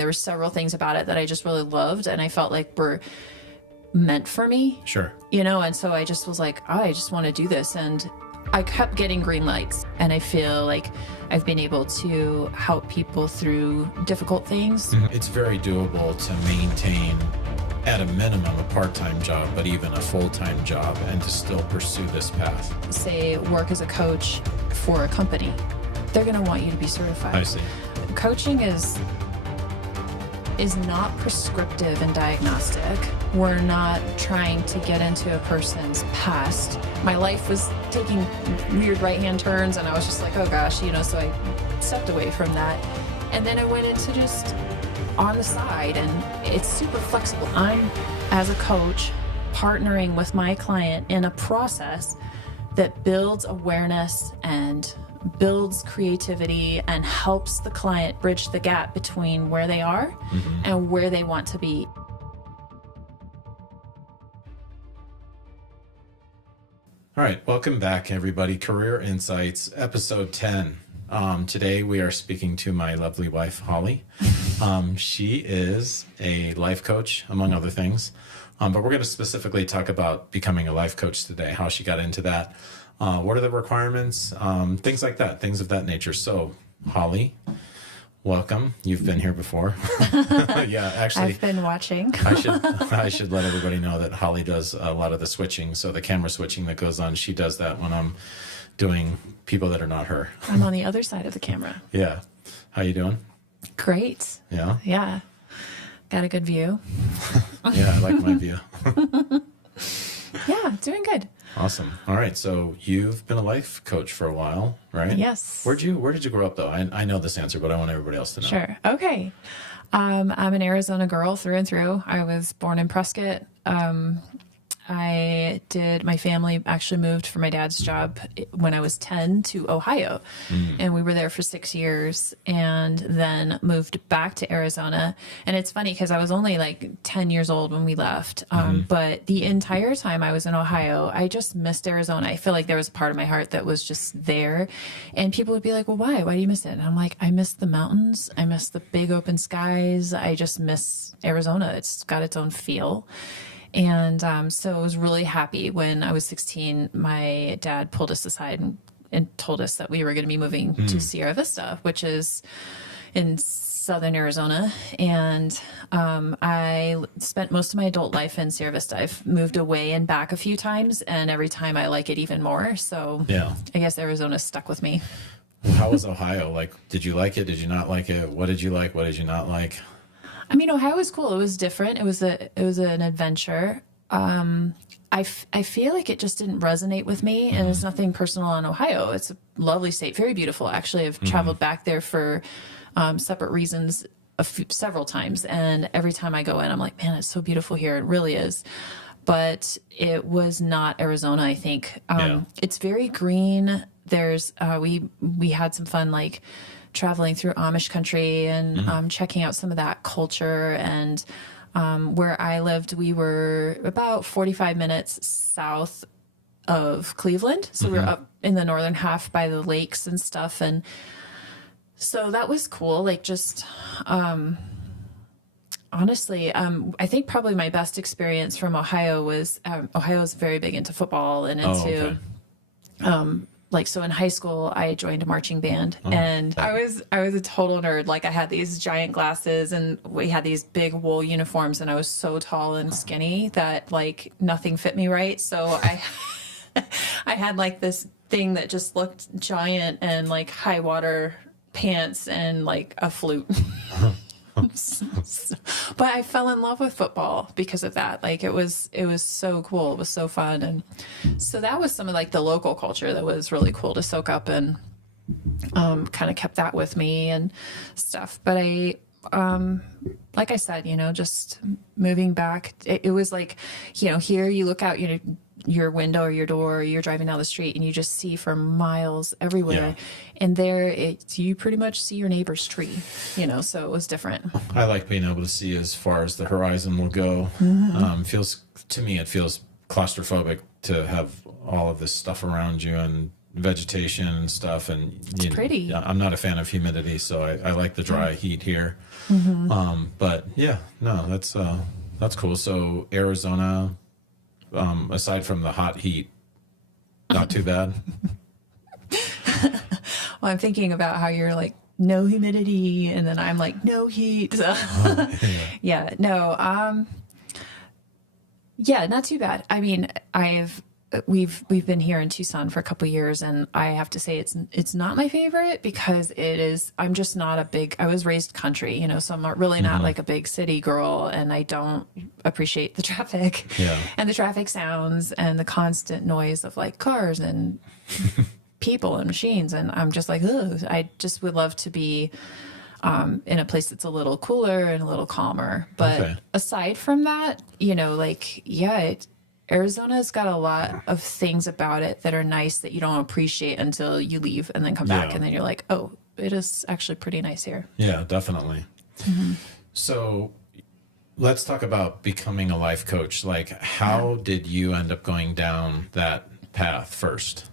There were several things about it that I just really loved, and I felt like were meant for me. Sure. And so I just was like, oh, I just want to do this. And I kept getting green lights, and I feel like I've been able to help people through difficult things. It's very doable to maintain, at a minimum, a part-time job, but even a full-time job, and to still pursue this path. Say, work as a coach for a company. They're going to want you to be certified. I see. Coaching is not prescriptive and diagnostic. We're not trying to get into a person's past. My life was taking weird right-hand turns, and I was just like, oh gosh, so I stepped away from that. And then I went into just on the side, and it's super flexible. I'm, as a coach, partnering with my client in a process that builds awareness and builds creativity and helps the client bridge the gap between where they are and where they want to be. All right, welcome back, everybody. Career Insights, episode 10. Today we are speaking to my lovely wife, Holly. She is a life coach, among other things. But we're going to specifically talk about becoming a life coach today, how she got into that. What are the requirements? Things like that, things of that nature. So, Holly, welcome. You've been here before. Yeah, actually, I've been watching. I should let everybody know that Holly does a lot of the switching. So the camera switching that goes on, she does that when I'm doing people that are not her. I'm on the other side of the camera. Yeah. How you doing? Great. Yeah. Yeah. Got a good view. Yeah, I like my view. Yeah, doing good. Awesome. All right. So you've been a life coach for a while, right? Yes. Where did you grow up, though? I know this answer, but I want everybody else to know. Sure. Okay. I'm an Arizona girl through and through. I was born in Prescott. My family actually moved for my dad's job when I was 10 to Ohio. And we were there for 6 years and then moved back to Arizona. And it's funny because I was only like 10 years old when we left. But the entire time I was in Ohio, I just missed Arizona. I feel like there was a part of my heart that was just there. And people would be like, well, why? Why do you miss it? And I'm like, I miss the mountains. I miss the big open skies. I just miss Arizona. It's got its own feel. And so I was really happy when I was 16, my dad pulled us aside and told us that we were going to be moving to Sierra Vista, which is in southern Arizona. And I spent most of my adult life in Sierra Vista. I've moved away and back a few times, and every time I like it even more. So yeah, I guess Arizona stuck with me. How was Ohio? Like, did you like it? Did you not like it? What did you like? What did you not like? I mean, Ohio was cool. It was different. It was an adventure. I feel like it just didn't resonate with me, and it's nothing personal on Ohio. It's a lovely state, very beautiful. Actually, I've traveled back there for separate reasons several times, and every time I go in, I'm like, man, it's so beautiful here. It really is. But it was not Arizona, I think. It's very green. There's we had some fun, like traveling through Amish country and checking out some of that culture. And where I lived, we were about 45 minutes south of Cleveland. So we were up in the northern half by the lakes and stuff. And so that was cool. Like just honestly, I think probably my best experience from Ohio was Ohio's very big into football and into so in high school, I joined a marching band, and I was a total nerd. Like I had these giant glasses, and we had these big wool uniforms, and I was so tall and skinny that like nothing fit me right. So I had like this thing that just looked giant, and like high water pants and like a flute. But I fell in love with football because of that. Like it was so cool. It was so fun. And so that was some of like the local culture that was really cool to soak up, and kind of kept that with me and stuff. But I, like I said, just moving back, it was like, here you look out, your window or your door, or you're driving down the street and you just see for miles everywhere. And there you pretty much see your neighbor's tree, so it was different. I like being able to see as far as the horizon will go. To me, it feels claustrophobic to have all of this stuff around you and vegetation and stuff. And It's pretty. I'm not a fan of humidity, so I like the dry heat here. But yeah, no, that's cool. So Arizona, aside from the hot heat, not too bad. Well, I'm thinking about how you're like, no humidity, and then I'm like, no heat. So, yeah, no, yeah, not too bad. I mean, we've been here in Tucson for a couple of years, and I have to say it's not my favorite because I'm just not a big, I was raised country, so I'm really not like a big city girl, and I don't appreciate the traffic and the traffic sounds and the constant noise of like cars and people and machines. And I'm just like, ugh, I just would love to be in a place that's a little cooler and a little calmer. But aside from that, Arizona's got a lot of things about it that are nice that you don't appreciate until you leave and then come back, and then you're like, oh, it is actually pretty nice here. Yeah, definitely. So let's talk about becoming a life coach. Like, how did you end up going down that path first?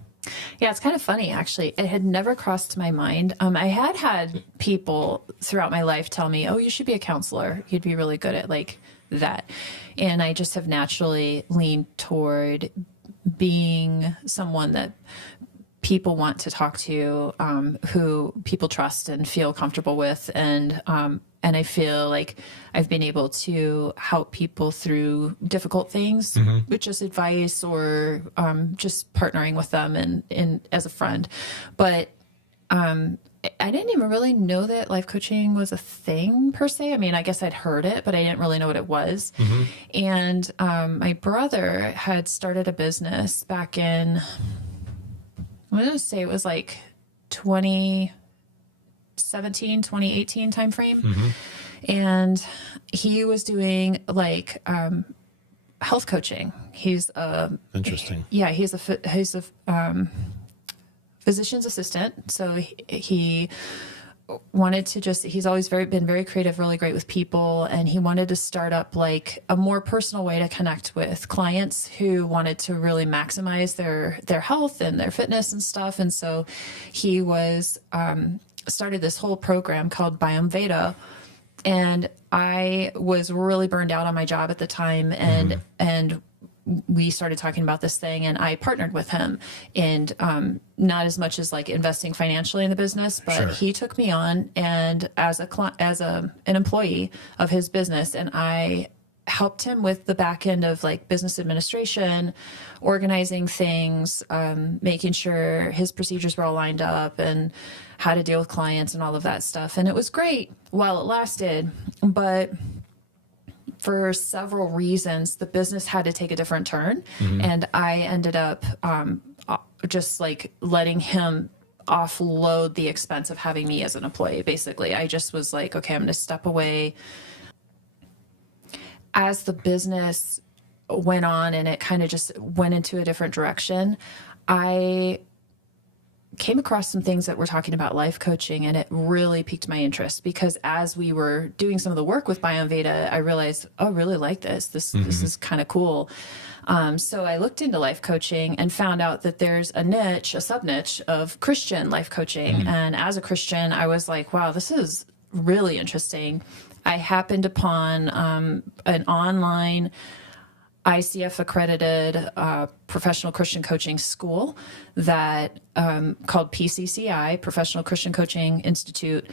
Yeah, it's kind of funny, actually. It had never crossed my mind. I had people throughout my life tell me, oh, you should be a counselor. You'd be really good at like that. And I just have naturally leaned toward being someone that people want to talk to, who people trust and feel comfortable with. And I feel like I've been able to help people through difficult things with just advice or just partnering with them and as a friend. But I didn't even really know that life coaching was a thing per se. I mean, I guess I'd heard it, but I didn't really know what it was. And my brother had started a business back in, I'm going to say it was like 2017, 2018 timeframe. And he was doing like health coaching. He's interesting. Yeah, he's a physician's assistant. So he wanted to he's always been very creative, really great with people. And he wanted to start up like a more personal way to connect with clients who wanted to really maximize their health and their fitness and stuff. And so he started this whole program called Biome Veda. And I was really burned out on my job at the time. And we started talking about this thing, and I partnered with him, and not as much as like investing financially in the business, but he took me on and as an employee of his business, and I helped him with the back end of like business administration, organizing things, making sure his procedures were all lined up and how to deal with clients and all of that stuff. And it was great while it lasted, but for several reasons, the business had to take a different turn. And I ended up just like letting him offload the expense of having me as an employee. Basically, I just was like, okay, I'm going to step away. As the business went on and it kind of just went into a different direction, I came across some things that were talking about life coaching, and it really piqued my interest because as we were doing some of the work with Biome Veda, I realized, oh, I really like this. This is kind of cool. So I looked into life coaching and found out that there's a sub niche of Christian life coaching. And as a Christian, I was like, wow, this is really interesting. I happened upon an online ICF accredited professional Christian coaching school that called PCCI, Professional Christian Coaching Institute.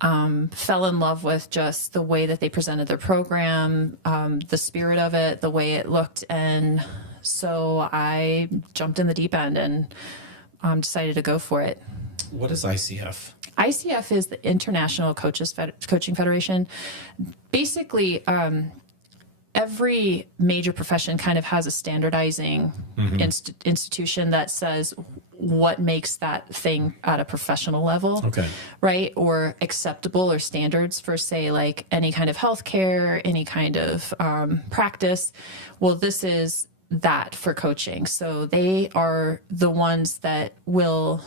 Fell in love with just the way that they presented their program, the spirit of it, the way it looked. And so I jumped in the deep end and decided to go for it. What is ICF? ICF is the International Coaching Federation. Basically, every major profession kind of has a standardizing institution that says what makes that thing at a professional level, right? Or acceptable or standards for, say, like any kind of healthcare, any kind of practice. Well, this is that for coaching. So they are the ones that will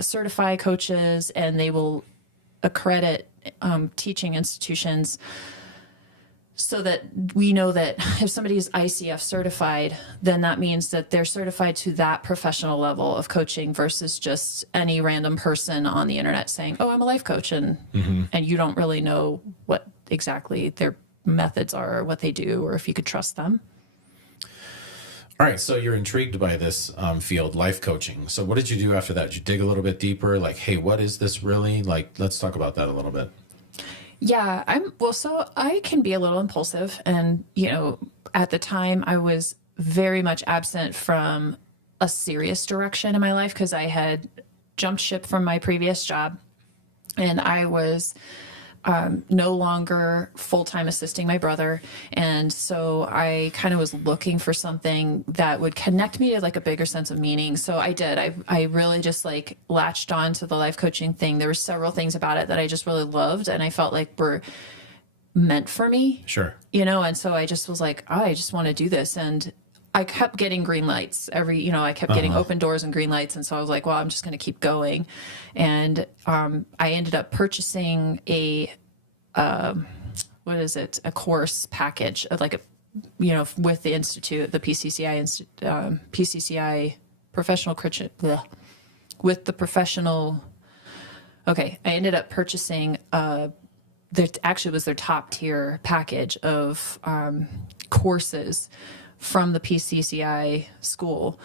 certify coaches, and they will accredit teaching institutions so that we know that if somebody is ICF certified, then that means that they're certified to that professional level of coaching versus just any random person on the internet saying, oh, I'm a life coach. And you don't really know what exactly their methods are or what they do, or if you could trust them. All right. So you're intrigued by this field, life coaching. So what did you do after that? Did you dig a little bit deeper? Like, hey, what is this really? Like, let's talk about that a little bit. Yeah, so I can be a little impulsive. And, at the time I was very much absent from a serious direction in my life because I had jumped ship from my previous job and I was no longer full-time assisting my brother. And so I kind of was looking for something that would connect me to like a bigger sense of meaning. So I did. I really just like latched on to the life coaching thing. There were several things about it that I just really loved and I felt like were meant for me. Sure. And so I just was like, I just want to do this. And I kept getting green lights I kept getting open doors and green lights. And so I was like, well, I'm just going to keep going. And I ended up purchasing a course package of like with the Institute, the PCCI professional Christian, with the professional. Okay. I ended up purchasing, actually was their top tier package of, courses from the PCCI school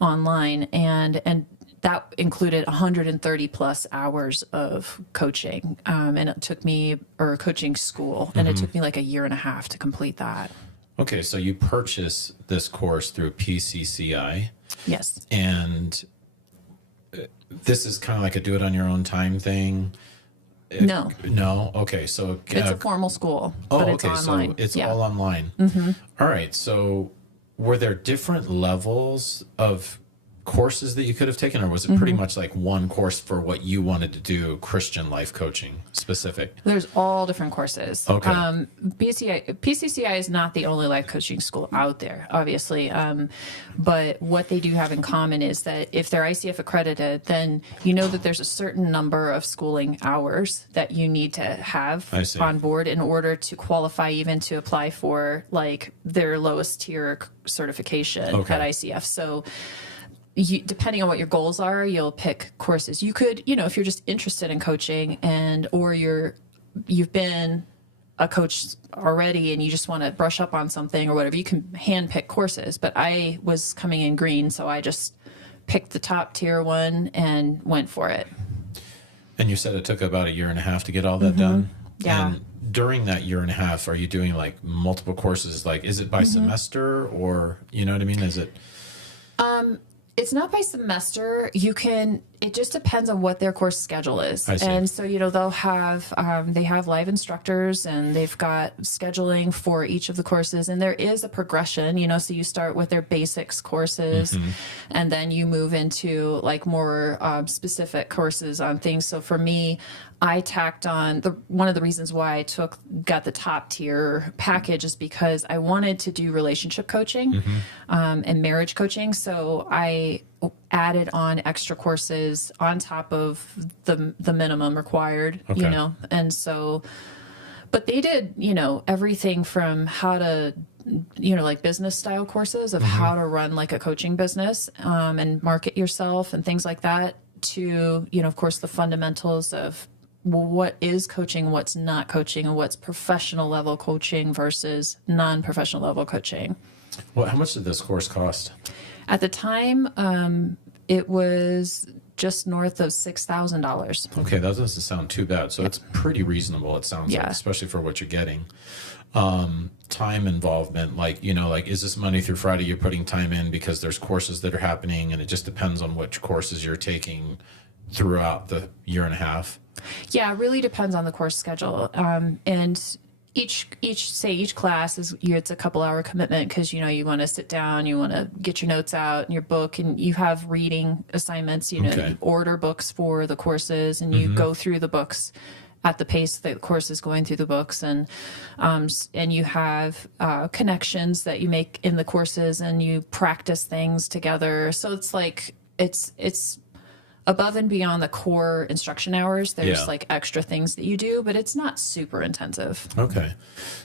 online. And that included 130 plus hours of coaching. And it took me, or coaching school, and it took me like a year and a half to complete that. Okay. So you purchased this course through PCCI. Yes. And this is kind of like a do it on your own time thing. No. Okay. So it's a formal school, but it's online. So it's all online. All right. So were there different levels of courses that you could have taken, or was it pretty much like one course for what you wanted to do, Christian life coaching specific? There's all different courses. Okay. PCCI is not the only life coaching school out there, obviously. But what they do have in common is that if they're ICF accredited, then that there's a certain number of schooling hours that you need to have on board in order to qualify even to apply for like their lowest tier certification at ICF. So depending on what your goals are, you'll pick courses. You could, if you're just interested in coaching or you've been a coach already and you just want to brush up on something or whatever, you can hand pick courses. But I was coming in green, so I just picked the top tier one and went for it. And you said it took about a year and a half to get all that done? Yeah. And during that year and a half, are you doing like multiple courses? Like, is it by semester or, you know what I mean? Is it? It's not by semester. It just depends on what their course schedule is. I see. And so, they'll have, they have live instructors and they've got scheduling for each of the courses. And there is a progression, so you start with their basics courses and then you move into like more specific courses on things. So for me, I tacked on one of the reasons why I got the top tier package is because I wanted to do relationship coaching and marriage coaching. So I added on extra courses on top of the minimum required, and so, but they did, everything from how to, like business style courses of how to run like a coaching business and market yourself and things like that to, of course, the fundamentals of what is coaching, what's not coaching, and what's professional level coaching versus non-professional level coaching. Well, how much did this course cost? At the time, it was just north of $6,000. Okay, that doesn't sound too bad. So it's pretty reasonable, it sounds like, especially for what you're getting. Time involvement, like, is this Monday through Friday you're putting time in because there's courses that are happening and it just depends on which courses you're taking throughout the year and a half? Yeah, it really depends on the course schedule. And each class it's a couple hour commitment because you want to sit down, you want to get your notes out and your book, and you have reading assignments. You order books for the courses, and you go through the books at the pace that the course is going through the books, and you have connections that you make in the courses, and you practice things together. So it's like it's above and beyond the core instruction hours, there's Yeah. like extra things that you do, but it's not super intensive. Okay.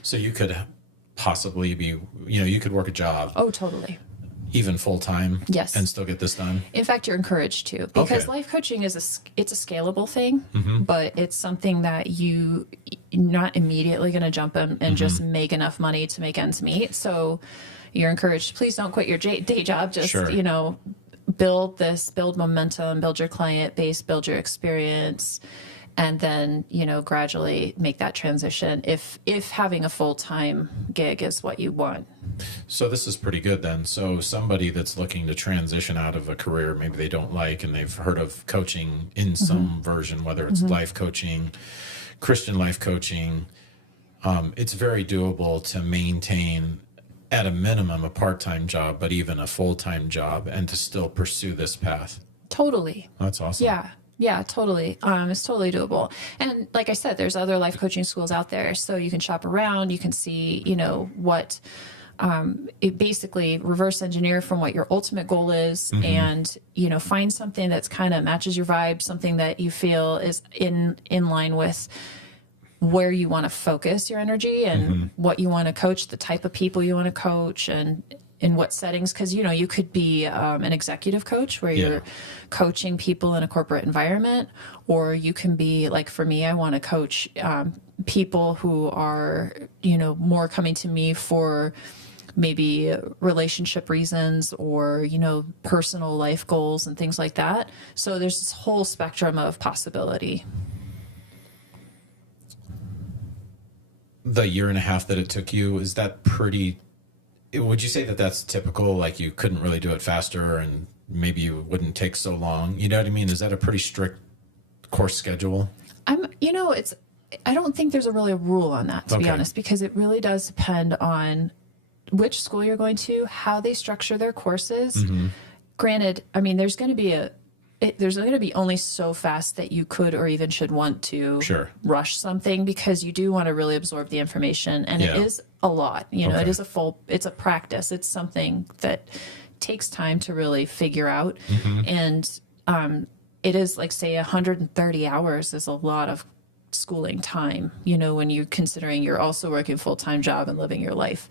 So you could possibly be, you could work a job Oh, totally. even full time. Yes. And still get this done. In fact, you're encouraged to, because Okay. life coaching is it's a scalable thing, but it's something that you're not immediately going to jump in and just make enough money to make ends meet. So you're encouraged, please don't quit your day job. Just, Sure. build momentum, build your client base, build your experience, and then, gradually make that transition if having a full-time gig is what you want. So this is pretty good then. So somebody that's looking to transition out of a career maybe they don't like and they've heard of coaching in some version, whether it's life coaching, Christian life coaching, it's very doable to maintain at a minimum a part-time job, but even a full-time job, and to still pursue this path. Totally. That's awesome. Yeah, totally. It's totally doable. And like I said, there's other life coaching schools out there. So you can shop around, you can see, what it basically reverse engineer from what your ultimate goal is, and, find something that's kind of matches your vibe, something that you feel is in line with where you want to focus your energy and what you want to coach, the type of people you want to coach, and in what settings. Because you could be an executive coach where you're coaching people in a corporate environment, or you can be like, for me, I want to coach people who are more coming to me for maybe relationship reasons, or personal life goals and things like that. So there's this whole spectrum of possibility. The year and a half that it took you, is that pretty, would you say that that's typical? Like you couldn't really do it faster and maybe you wouldn't take so long? You know what I mean? Is that a pretty strict course schedule? I don't think there's a rule on that, to be Okay. honest, because it really does depend on which school you're going to, how they structure their courses. Granted, I mean, there's going to be only so fast that you could or even should want to Sure. rush something, because you do want to really absorb the information, and Yeah. it is a lot. It Okay. is it's a practice. It's something that takes time to really figure out, and it is like, say, 130 hours is a lot of schooling time. When you're considering you're also working a full-time job and living your life.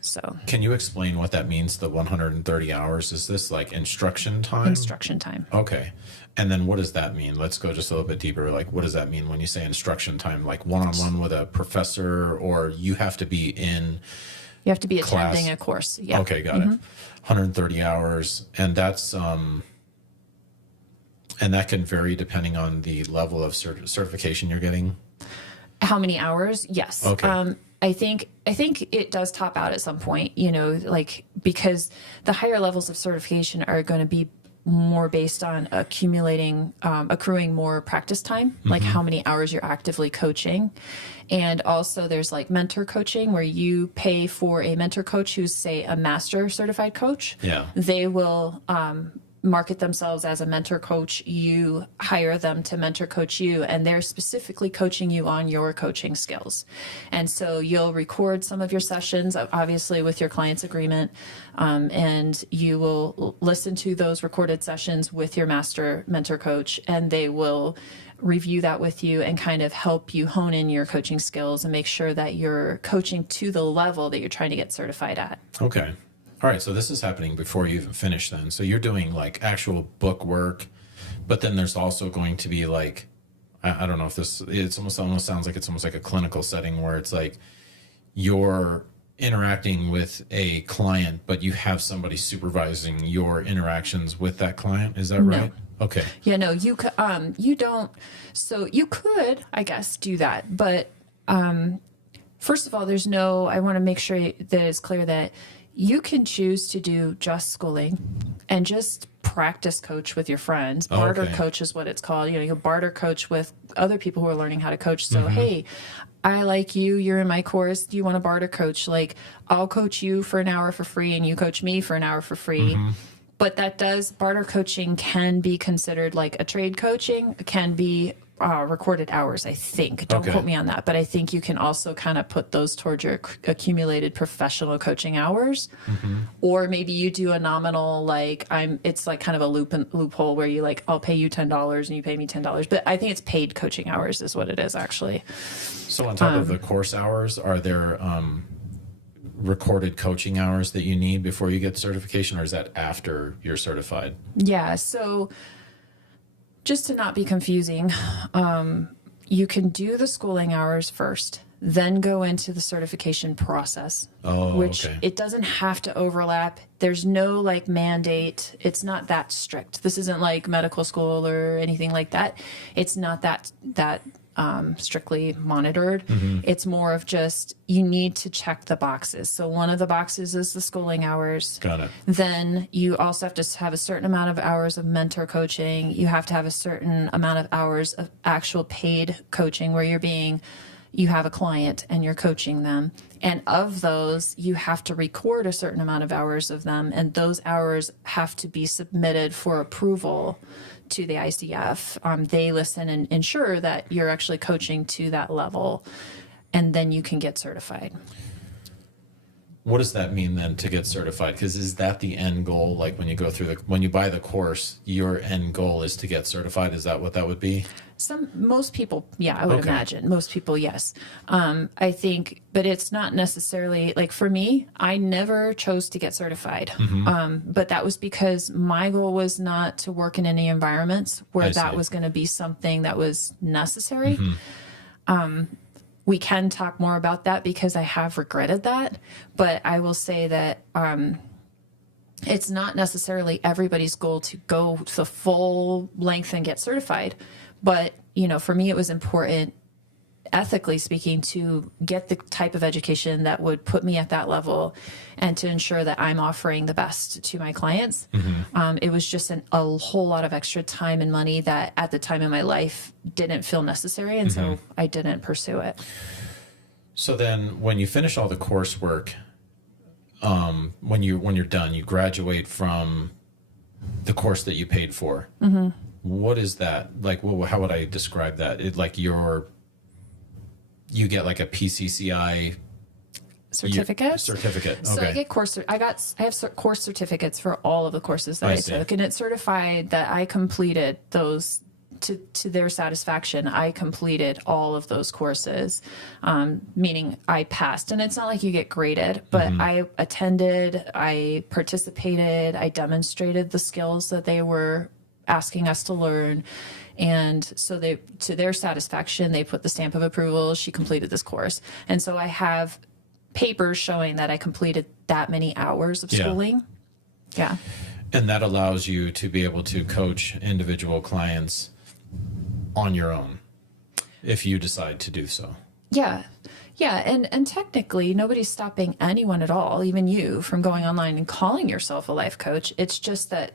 So Can you explain what that means, the 130 hours? Is this like instruction time? instruction time. Okay. And then what does that mean? Let's go just a little bit deeper. Like, what does that mean when you say instruction time? Like one-on-one with a professor, or you have to be in You have to be class? attending a course. Yeah. Okay, got it. 130 hours. And that's, and that can vary depending on the level of certification you're getting. How many hours? Yes. Okay. I think it does top out at some point, because the higher levels of certification are going to be more based on accruing more practice time, like how many hours you're actively coaching. And also there's like mentor coaching, where you pay for a mentor coach who's, say, a master certified coach. Yeah. They will market themselves as a mentor coach. You hire them to mentor coach you, and they're specifically coaching you on your coaching skills. And so you'll record some of your sessions, obviously with your client's agreement, and you will listen to those recorded sessions with your master mentor coach, and they will review that with you and kind of help you hone in your coaching skills and make sure that you're coaching to the level that you're trying to get certified at. Okay. All right. So this is happening before you even finish then. So you're doing like actual book work, but then there's also going to be like, I don't know if it's almost sounds like it's almost like a clinical setting where it's like you're interacting with a client, but you have somebody supervising your interactions with that client. Is that right? Okay. Yeah, no, you don't. So you could, I guess, do that. But first of all, I want to make sure that it's clear that you can choose to do just schooling and just practice coach with your friends. Barter coach is what it's called. You'll barter coach with other people who are learning how to coach. So, hey, I like you. You're in my course. Do you want to barter coach? Like, I'll coach you for an hour for free and you coach me for an hour for free. But barter coaching can be considered like a trade coaching. It can be recorded hours, I think. Don't quote me on that, but I think you can also kind of put those towards your accumulated professional coaching hours. Or maybe you do a nominal, like it's like kind of a loophole where you like, I'll pay you $10 and you pay me $10. But I think it's paid coaching hours is what it is actually. So on top of the course hours, are there recorded coaching hours that you need before you get certification, or is that after you're certified? Yeah. So just to not be confusing, you can do the schooling hours first, then go into the certification process, which it doesn't have to overlap. There's no like mandate. It's not that strict. This isn't like medical school or anything like that. It's not that strictly monitored. It's more of just, you need to check the boxes. So one of the boxes is the schooling hours. Got it. Then you also have to have a certain amount of hours of mentor coaching. You have to have a certain amount of hours of actual paid coaching where you have a client and you're coaching them. And of those, you have to record a certain amount of hours of them. And those hours have to be submitted for approval to the ICF. They listen and ensure that you're actually coaching to that level, and then you can get certified. What does that mean then to get certified? Because is that the end goal? Like when you go through when you buy the course, your end goal is to get certified. Is that what that would be? Most people, yeah, I would imagine. Most people, yes. I think, but it's not necessarily like for me, I never chose to get certified. But that was because my goal was not to work in any environments where that was going to be something that was necessary. We can talk more about that because I have regretted that. But I will say that it's not necessarily everybody's goal to go the full length and get certified. But, for me, it was important, ethically speaking, to get the type of education that would put me at that level and to ensure that I'm offering the best to my clients. It was just a whole lot of extra time and money that at the time in my life didn't feel necessary. And so I didn't pursue it. So then when you finish all the coursework, when you're done, you graduate from the course that you paid for. What is that like? How would I describe that? It like you get like a PCCI certificate. So Okay. I get I have course certificates for all of the courses that I took, and it's certified that I completed those to their satisfaction. I completed all of those courses, meaning I passed. And it's not like you get graded, but I attended, I participated, I demonstrated the skills that they were asking us to learn. And so to their satisfaction, they put the stamp of approval. She completed this course. And so I have papers showing that I completed that many hours of schooling. Yeah. And that allows you to be able to coach individual clients on your own if you decide to do so. Yeah. Yeah. And technically nobody's stopping anyone at all, even you, from going online and calling yourself a life coach. It's just that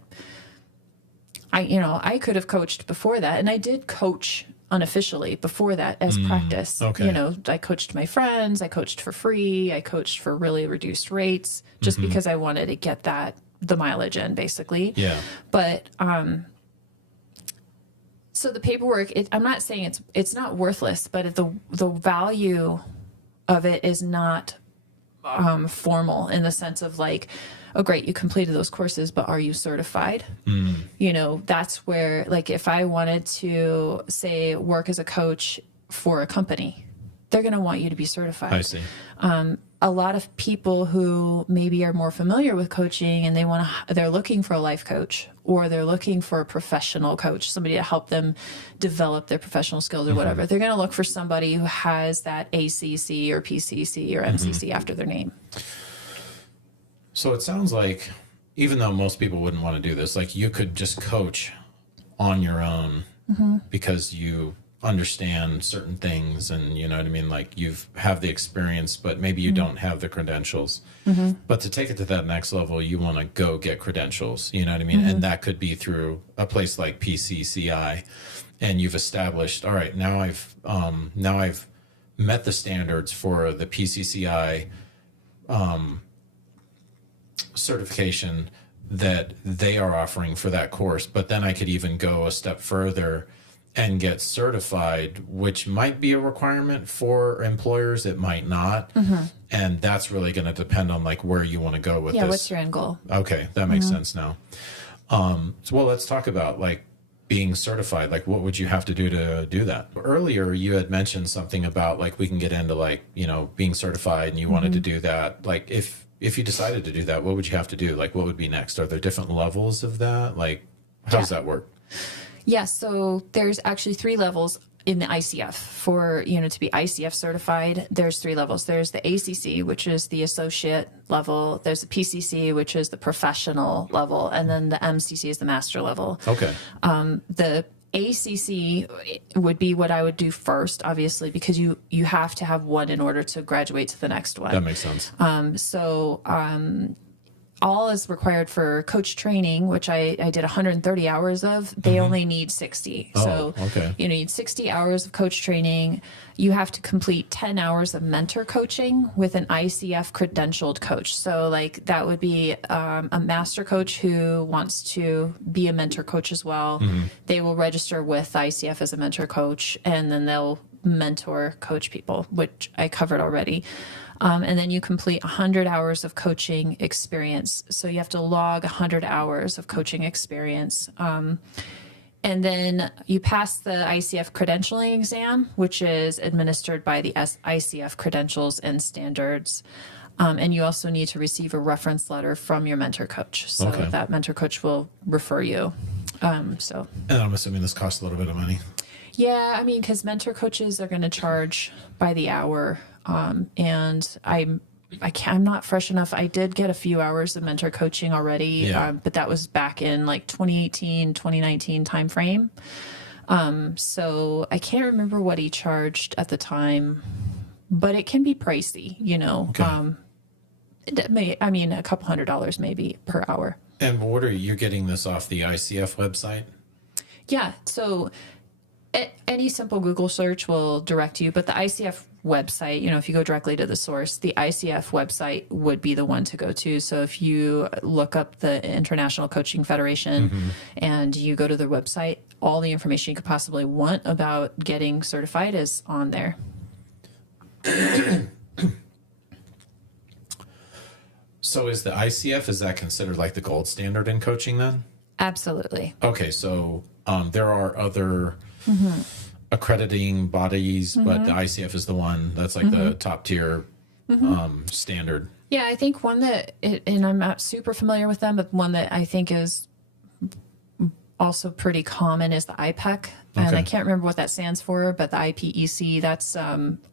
I could have coached before that, and I did coach unofficially before that as practice. I coached my friends, I coached for free, I coached for really reduced rates just because I wanted to get the mileage in, basically. Yeah. But so the paperwork, I'm not saying it's not worthless, but the value of it is not formal in the sense of like, oh, great, you completed those courses, but are you certified? That's where, like, if I wanted to, say, work as a coach for a company, they're going to want you to be certified. I see. A lot of people who maybe are more familiar with coaching and they're looking for a life coach, or they're looking for a professional coach, somebody to help them develop their professional skills or whatever. They're going to look for somebody who has that ACC or PCC or MCC after their name. So it sounds like, even though most people wouldn't want to do this, like you could just coach on your own because you understand certain things, and you know what I mean? Like have the experience, but maybe you don't have the credentials. But to take it to that next level, you want to go get credentials, you know what I mean? And that could be through a place like PCCI, and you've established, all right, now I've met the standards for the PCCI certification that they are offering for that course. But then I could even go a step further and get certified, which might be a requirement for employers. It might not. And that's really going to depend on like where you want to go with Yeah, this. what's your end goal? Okay, that makes sense now. So, well, let's talk about like being certified. Like, what would you have to do that? Earlier, you had mentioned something about like we can get into like, you know, being certified, and you wanted to do that. Like, if you decided to do that, what would you have to do? Like, what would be next? Are there different levels of that? Like, how does that work? Yeah, so there's actually 3 levels in the ICF. For, you know, to be ICF certified, there's 3 levels. There's the ACC, which is the associate level. There's the PCC, which is the professional level. And then the MCC is the master level. Okay. The ACC would be what I would do first, obviously, because you have to have one in order to graduate to the next one. That makes sense. All is required for coach training, which I did 130 hours of. They only need 60. So, okay. you need 60 hours of coach training. You have to complete 10 hours of mentor coaching with an ICF credentialed coach. So, like, that would be a master coach who wants to be a mentor coach as well. They will register with ICF as a mentor coach, and then they'll mentor coach people, which I covered already. And then you complete 100 hours of coaching experience. So you have to log 100 hours of coaching experience. And then you pass the ICF credentialing exam, which is administered by the ICF credentials and standards. And you also need to receive a reference letter from your mentor coach. So that mentor coach will refer you. And I'm assuming this costs a little bit of money. Yeah, I mean, because mentor coaches are going to charge by the hour. And I'm not fresh enough. I did get a few hours of mentor coaching already, but that was back in like 2018, 2019 timeframe. So I can't remember what he charged at the time, but it can be pricey, you know. Okay. I mean, a couple $100 maybe per hour. And what are you getting this off the ICF website? Yeah. So any simple Google search will direct you, but the ICF website, you know, if you go directly to the source, the ICF website would be the one to go to. So if you look up the International Coaching Federation and you go to their website, all the information you could possibly want about getting certified is on there. So is the ICF, is that considered like the gold standard in coaching then? Absolutely. Okay, so there are other accrediting bodies, but the ICF is the one that's like the top tier standard. Yeah, I think one that, and I'm not super familiar with them, but one that I think is also pretty common is the IPEC. And I can't remember what that stands for, but the IPEC, that's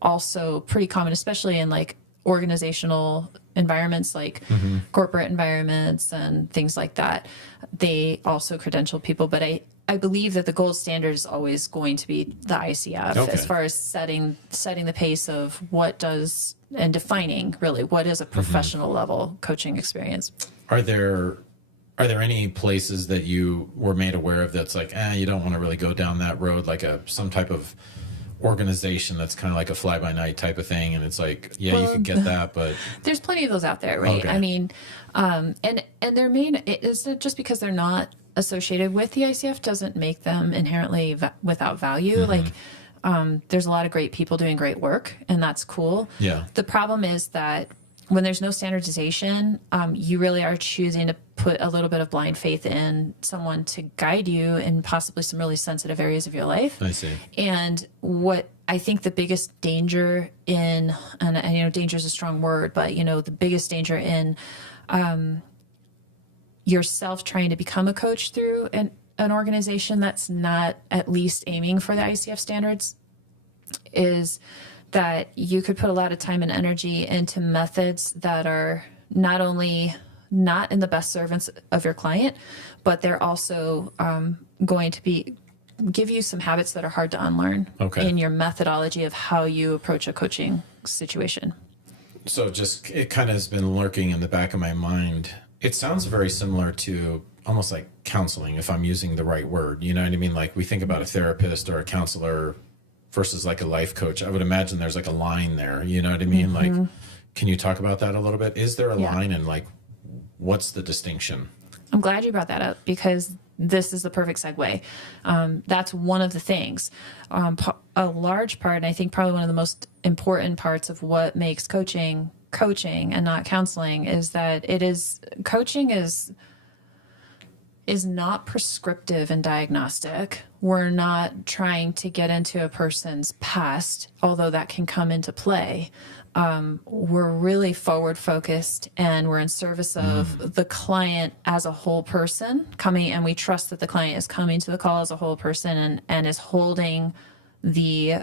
also pretty common, especially in like organizational environments, like corporate environments and things like that. They also credential people, but I believe that the gold standard is always going to be the ICF as far as setting the pace of what does, and defining really what is a professional level coaching experience. Are there any places that you were made aware of that's like, you don't want to really go down that road, like some type of organization that's kind of like a fly-by-night type of thing, and it's like, you could get that, but there's plenty of those out there, right? I mean, and their main, it's just because they're not associated with the ICF doesn't make them inherently without value. Like, there's a lot of great people doing great work, and that's cool. Yeah. The problem is that when there's no standardization, you really are choosing to put a little bit of blind faith in someone to guide you in possibly some really sensitive areas of your life. I see. And what I think the biggest danger in, and you know, danger is a strong word, but you know, the biggest danger in yourself trying to become a coach through an organization that's not at least aiming for the ICF standards is that you could put a lot of time and energy into methods that are not only not in the best service of your client, but they're also going to give you some habits that are hard to unlearn in your methodology of how you approach a coaching situation. So it kind of has been lurking in the back of my mind. It sounds very similar to almost like counseling, if I'm using the right word. You know what I mean? Like we think about a therapist or a counselor versus like a life coach. I would imagine there's like a line there. You know what I mean? Like, can you talk about that a little bit? Is there a line, and like, what's the distinction? I'm glad you brought that up, because this is the perfect segue. That's one of the things. A large part, and I think probably one of the most important parts of what makes coaching and not counseling, is that coaching is not prescriptive and diagnostic. We're not trying to get into a person's past, although that can come into play. We're really forward focused, and we're in service of the client as a whole person coming, and we trust that the client is coming to the call as a whole person and is holding the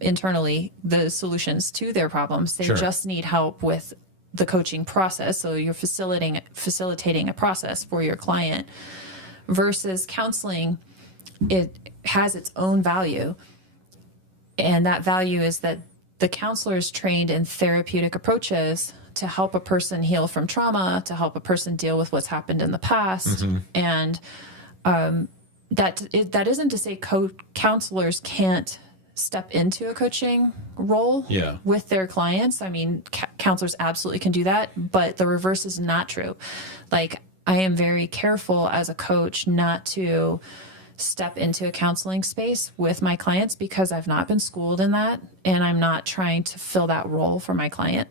internally the solutions to their problems. They just need help with the coaching process. So you're facilitating a process for your client. Versus counseling, it has its own value, and that value is that the counselor is trained in therapeutic approaches to help a person heal from trauma, to help a person deal with what's happened in the past. And that isn't to say counselors can't step into a coaching role with their clients. I mean, counselors absolutely can do that, but the reverse is not true. Like, I am very careful as a coach not to step into a counseling space with my clients because I've not been schooled in that, and I'm not trying to fill that role for my client.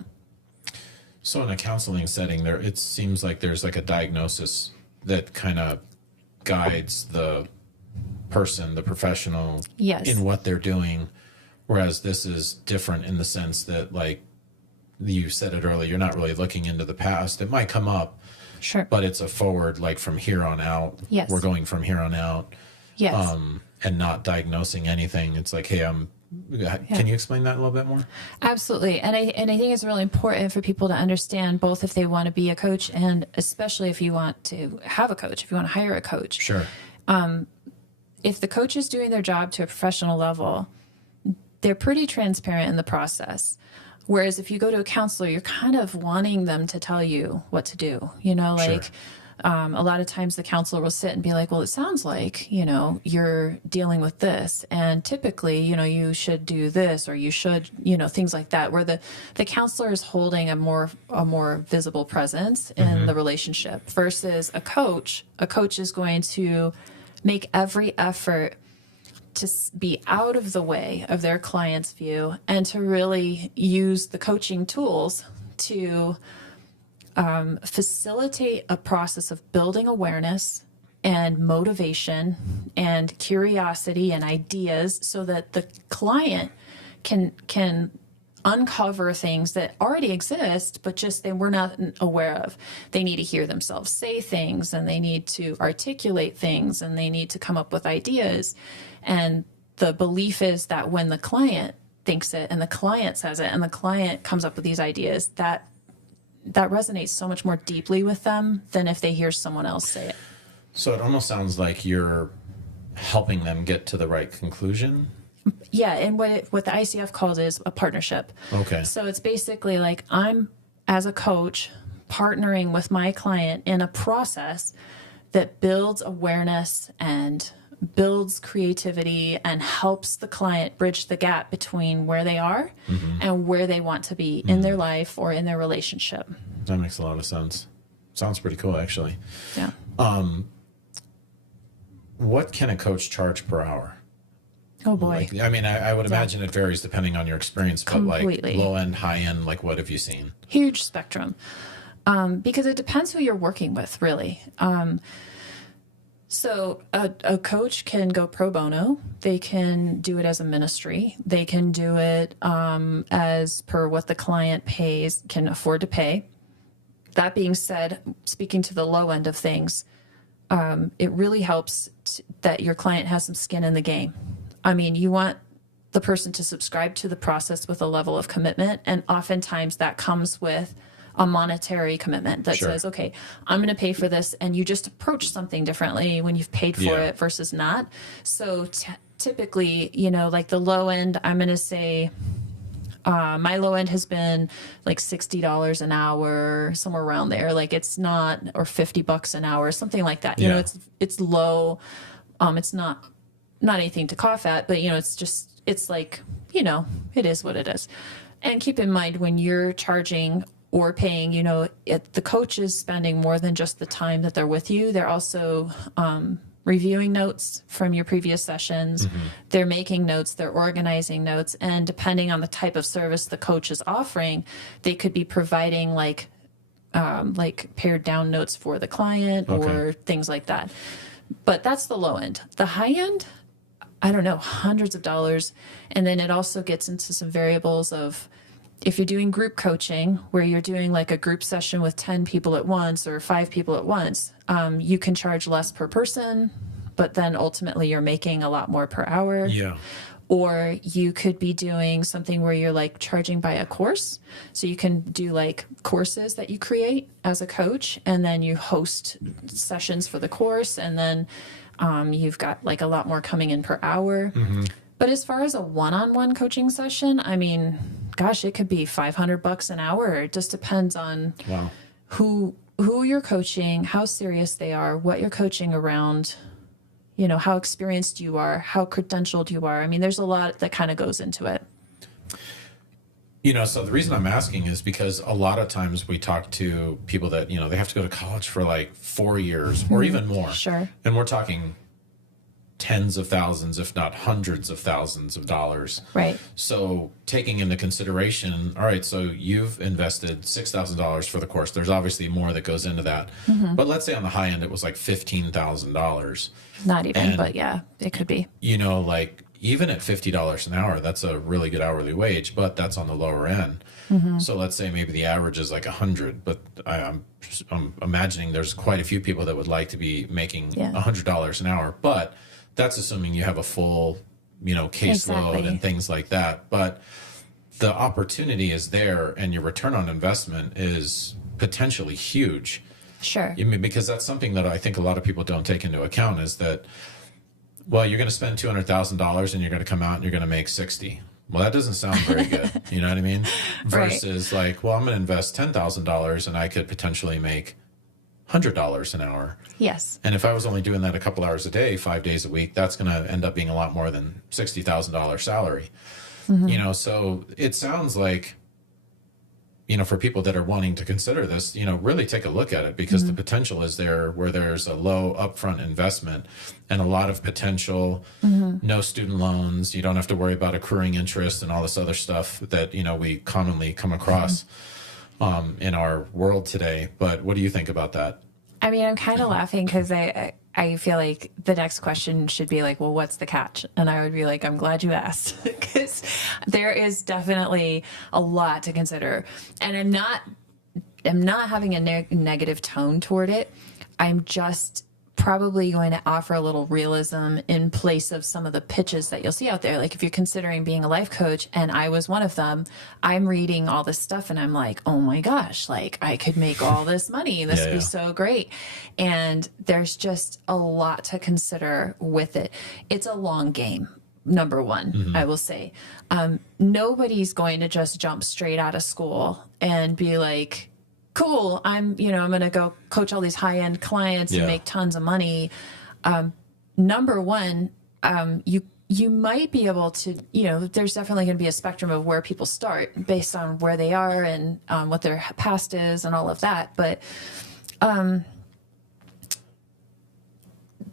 So in a counseling setting, it seems like there's like a diagnosis that kind of guides the person, the professional, in what they're doing, whereas this is different in the sense that, like you said it earlier, you're not really looking into the past. It might come up, but it's a forward, like from here on out. We're going from here on out. And not diagnosing anything. It's like, hey, can you explain that a little bit more? Absolutely. And I think it's really important for people to understand, both if they want to be a coach and especially if you want to have a coach, if you want to hire a coach. If the coach is doing their job to a professional level, they're pretty transparent in the process. Whereas if you go to a counselor, you're kind of wanting them to tell you what to do, a lot of times the counselor will sit and be like, well, it sounds like, you're dealing with this. And typically, you should do this, or you should, things like that, where the counselor is holding a more visible presence in the relationship versus a coach. A coach is going to make every effort to be out of the way of their client's view and to really use the coaching tools to facilitate a process of building awareness and motivation and curiosity and ideas so that the client can uncover things that already exist, but just they were not aware of. They need to hear themselves say things, and they need to articulate things, and they need to come up with ideas. And the belief is that when the client thinks it and the client says it and the client comes up with these ideas, that resonates so much more deeply with them than if they hear someone else say it. So it almost sounds like you're helping them get to the right conclusion. Yeah, and what the ICF calls is a partnership. Okay. So it's basically like I'm, as a coach, partnering with my client in a process that builds awareness and builds creativity and helps the client bridge the gap between where they are and where they want to be in their life or in their relationship. That makes a lot of sense. Sounds pretty cool, actually. Yeah. What can a coach charge per hour? Oh boy. I mean, I would imagine it varies depending on your experience, but Completely. Like low end, high end, like what have you seen? Huge spectrum. Because it depends who you're working with, really. So a coach can go pro bono. They can do it as a ministry. They can do it as per what the client can afford to pay. That being said, speaking to the low end of things, it really helps that your client has some skin in the game. I mean, you want the person to subscribe to the process with a level of commitment, and oftentimes that comes with a monetary commitment that says, okay, I'm going to pay for this, and you just approach something differently when you've paid for it versus not. So typically, like the low end, I'm going to say my low end has been like $60 an hour, somewhere around there. Like it's not, or $50 an hour, something like that. It's low. It's not anything to cough at, but it's like, it is what it is. And keep in mind when you're charging or paying, the coach is spending more than just the time that they're with you. They're also reviewing notes from your previous sessions. They're making notes, they're organizing notes, and depending on the type of service the coach is offering, they could be providing like pared down notes for the client or things like that. But that's the low end. The high end, I don't know, hundreds of dollars. And then it also gets into some variables of, if you're doing group coaching where you're doing like a group session with 10 people at once or 5 people at once, you can charge less per person, but then ultimately you're making a lot more per hour. Yeah. Or you could be doing something where you're like charging by a course. So you can do like courses that you create as a coach, and then you host sessions for the course, and then you've got like a lot more coming in per hour. But as far as a one-on-one coaching session, I mean, gosh, it could be $500 an hour. It just depends on who you're coaching, how serious they are, what you're coaching around, you know, how experienced you are, how credentialed you are. I mean, there's a lot that kind of goes into it. You know, so the reason I'm asking is because a lot of times we talk to people that, you know, they have to go to college for like 4 years or even more. Sure. And we're talking tens of thousands, if not hundreds of thousands of dollars. Right. So taking into consideration, all right, so you've invested $6,000 for the course. There's obviously more that goes into that. But let's say on the high end, it was like $15,000. Not even, And, but yeah, it could be. You know, like even at $50 an hour, that's a really good hourly wage, but that's on the lower end. So let's say maybe the average is like 100, but I'm imagining there's quite a few people that would like to be making $100 an hour, but that's assuming you have a full, you know, caseload and things like that. But the opportunity is there, and your return on investment is potentially huge. Sure. I mean, because that's something that I think a lot of people don't take into account is that, well, you're going to spend $200,000 and you're going to come out and you're going to make 60. Well, that doesn't sound very good. You know what I mean? Versus like, well, I'm going to invest $10,000 and I could potentially make $100 an hour. Yes. And if I was only doing that a couple hours a day, 5 days a week, that's going to end up being a lot more than $60,000 salary. You know, so it sounds like, you know, for people that are wanting to consider this, you know, really take a look at it, because the potential is there where there's a low upfront investment and a lot of potential, no student loans. You don't have to worry about accruing interest and all this other stuff that, you know, we commonly come across in our world today. But what do you think about that? I mean, I'm kind of laughing because I feel like the next question should be like, well, what's the catch? And I would be like, I'm glad you asked, because there is definitely a lot to consider. And I'm not having a negative tone toward it. I'm just probably going to offer a little realism in place of some of the pitches that you'll see out there. Like if you're considering being a life coach, and I was one of them, I'm reading all this stuff and I'm like, oh my gosh, like I could make all this money. This would be so great. And there's just a lot to consider with it. It's a long game. Number one, I will say, nobody's going to just jump straight out of school and be like, cool, I'm going to go coach all these high-end clients and make tons of money. Number one, you might be able to, there's definitely going to be a spectrum of where people start based on where they are and what their past is and all of that. But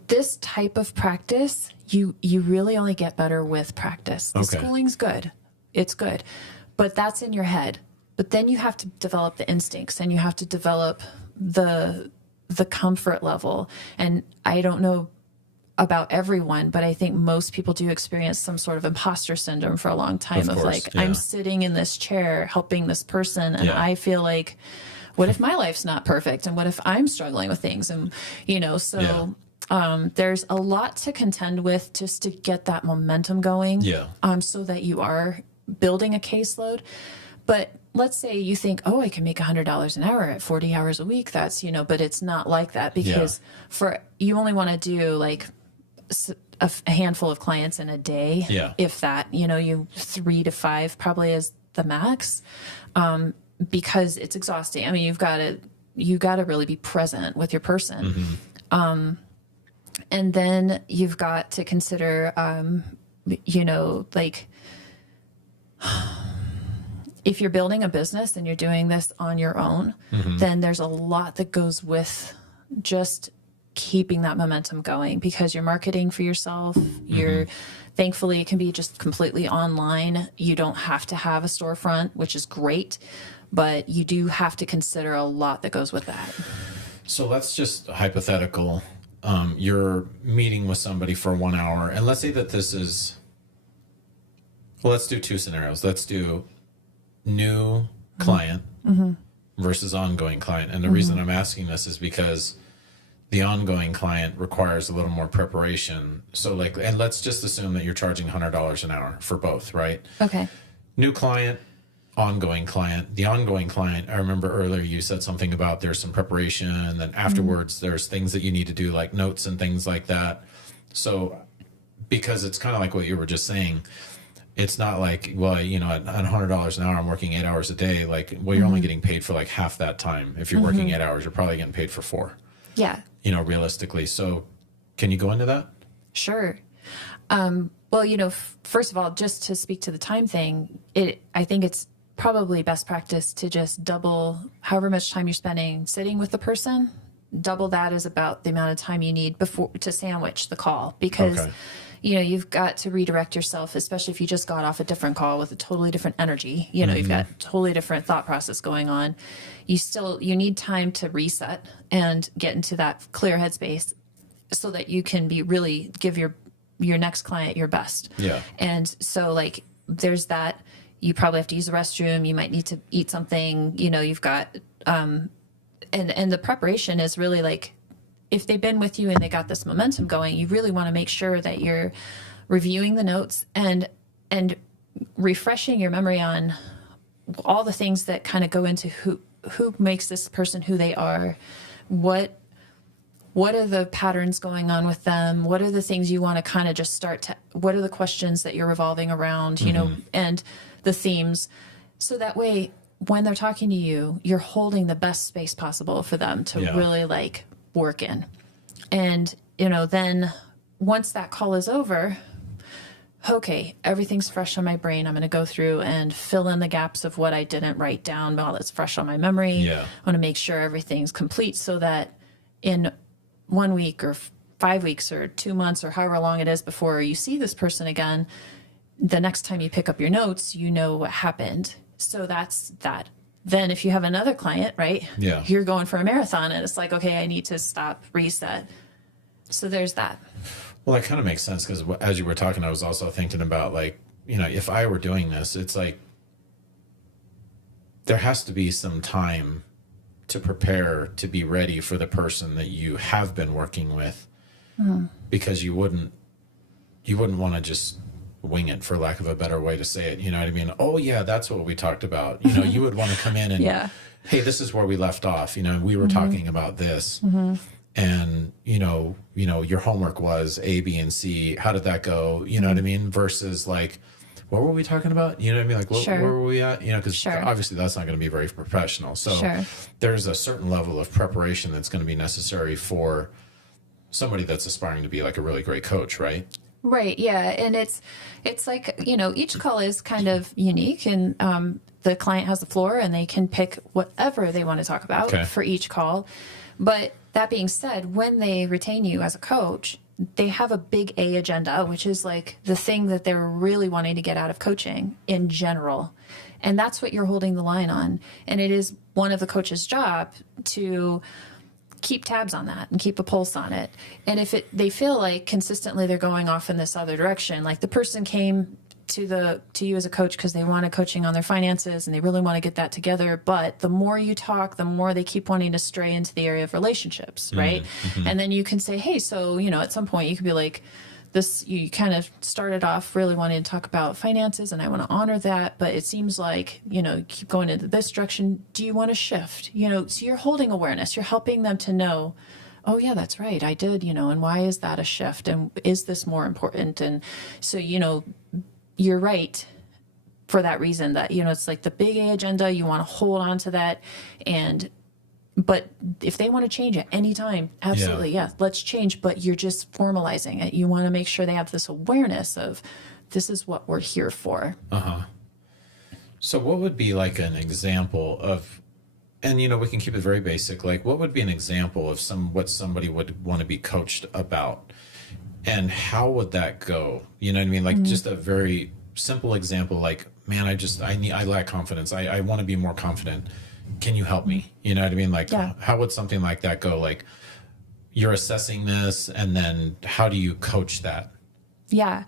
this type of practice, you really only get better with practice. The schooling's good. It's good. But that's in your head. But then you have to develop the instincts, and you have to develop the comfort level. And I don't know about everyone, but I think most people do experience some sort of imposter syndrome for a long time of like, I'm sitting in this chair helping this person, and I feel like, what if my life's not perfect? And what if I'm struggling with things? And, there's a lot to contend with just to get that momentum going. So that you are building a caseload. But let's say you think, oh, I can make $100 an hour at 40 hours a week. That's, but it's not like that, because you only want to do like a handful of clients in a day. If that, you 3 to 5 probably is the max, because it's exhausting. I mean, you got to really be present with your person. And then you've got to consider, like, if you're building a business and you're doing this on your own, then there's a lot that goes with just keeping that momentum going, because you're marketing for yourself. You're thankfully, it can be just completely online. You don't have to have a storefront, which is great, but you do have to consider a lot that goes with that. So let's just hypothetical. You're meeting with somebody for 1 hour, and let's say that this is, well, let's do two scenarios. Let's do new client versus ongoing client. And the reason I'm asking this is because the ongoing client requires a little more preparation. So like, and let's just assume that you're charging $100 an hour for both, right? Okay. New client, ongoing client. The ongoing client, I remember earlier you said something about there's some preparation, and then afterwards there's things that you need to do, like notes and things like that. So because it's kind of like what you were just saying, it's not like, well, you know, at $100 an hour, I'm working 8 hours a day. Like, well, you're only getting paid for like half that time. If you're working 8 hours, you're probably getting paid for 4. Yeah. You know, realistically. So can you go into that? Sure. Well, you know, first of all, just to speak to the time thing, I think it's probably best practice to just double however much time you're spending sitting with the person. Double that is about the amount of time you need before to sandwich the call, because you know, you've got to redirect yourself, especially if you just got off a different call with a totally different energy. You know, you've got totally different thought process going on. You need time to reset and get into that clear headspace so that you can really give your next client your best. Yeah. And so like there's that. You probably have to use the restroom. You might need to eat something. You know, you've got and the preparation is really like, if they've been with you and they got this momentum going, you really want to make sure that you're reviewing the notes and refreshing your memory on all the things that kind of go into who makes this person who they are. What are the patterns going on with them? What are the things you want to kind of just what are the questions that you're revolving around, you know, and the themes. So that way, when they're talking to you, you're holding the best space possible for them to really like work in. And, you know, then once that call is over, okay, everything's fresh on my brain. I'm going to go through and fill in the gaps of what I didn't write down while it's fresh on my memory. Yeah. I want to make sure everything's complete so that in 1 week or 5 weeks or 2 months or however long it is before you see this person again, the next time you pick up your notes, you know what happened. So that's that. Then if you have another client, right? Yeah. You're going for a marathon and it's like, okay, I need to stop, reset. So there's that. Well, that kind of makes sense, because as you were talking, I was also thinking about, like, you know, if I were doing this, it's like there has to be some time to prepare to be ready for the person that you have been working with, because you wouldn't want to just wing it, for lack of a better way to say it. You know what I mean? Oh yeah, that's what we talked about. You know, you would want to come in and, hey, this is where we left off. You know, we were talking about this, and you know, your homework was A, B, and C. How did that go? You know what I mean? Versus like, what were we talking about? You know what I mean? Like, where were we at? You know, because obviously that's not going to be very professional. So there's a certain level of preparation that's going to be necessary for somebody that's aspiring to be like a really great coach, right? Right. Yeah. And it's like, you know, each call is kind of unique, and the client has the floor and they can pick whatever they want to talk about for each call. But that being said, when they retain you as a coach, they have a big A agenda, which is like the thing that they're really wanting to get out of coaching in general. And that's what you're holding the line on. And it is one of the coach's job to keep tabs on that and keep a pulse on it. And if they feel like consistently they're going off in this other direction, like the person came to you as a coach because they wanted coaching on their finances and they really want to get that together, but the more you talk, the more they keep wanting to stray into the area of relationships, right? And then you can say, hey, so, you know, at some point you could be like, this, you kind of started off really wanting to talk about finances, and I want to honor that, but it seems like, you know, you keep going into this direction. Do you want to shift? You know, so you're holding awareness. You're helping them to know, oh yeah, that's right, I did, you know, and why is that a shift? And is this more important? And so, you know, you're right for that reason, that, you know, it's like the big A agenda, you want to hold on to that. But if they want to change at any time, absolutely, yeah, let's change. But you're just formalizing it. You want to make sure they have this awareness of, this is what we're here for. So what would be like an example of And, we can keep it very basic. Like, what would be an example of what somebody would want to be coached about? And how would that go? You know what I mean? Like, just a very simple example, like, man, I lack confidence. I want to be more confident. Can you help me? You know what I mean? Like, how would something like that go? Like, you're assessing this, and then how do you coach that? Yeah.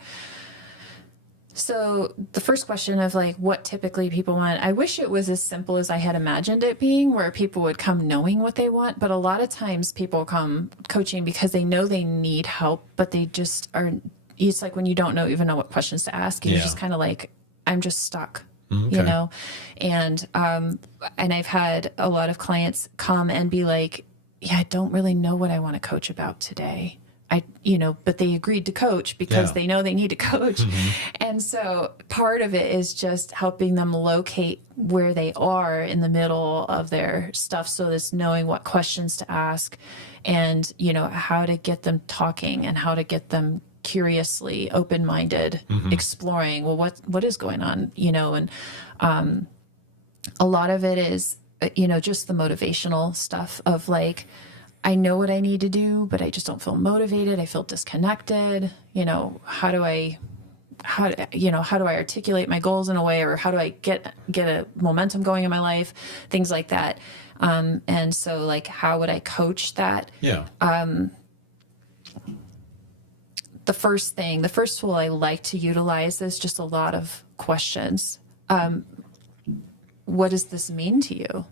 So the first question of like what typically people want, I wish it was as simple as I had imagined it being, where people would come knowing what they want. But a lot of times people come coaching because they know they need help, but they just are. It's like when you don't even know what questions to ask, and you're just kind of like, I'm just stuck. Okay. And I've had a lot of clients come and be like, yeah, I don't really know what I want to coach about today. But they agreed to coach because they know they need to coach. And so part of it is just helping them locate where they are in the middle of their stuff. So it's knowing what questions to ask and, how to get them talking and how to get them curiously open-minded, exploring, well, what is going on, and a lot of it is, just the motivational stuff of like, I know what I need to do, but I just don't feel motivated. I feel disconnected. How do I articulate my goals in a way, or how do I get a momentum going in my life? Things like that. And so like, how would I coach that? Yeah. The first tool I like to utilize is just a lot of questions. What does this mean to you?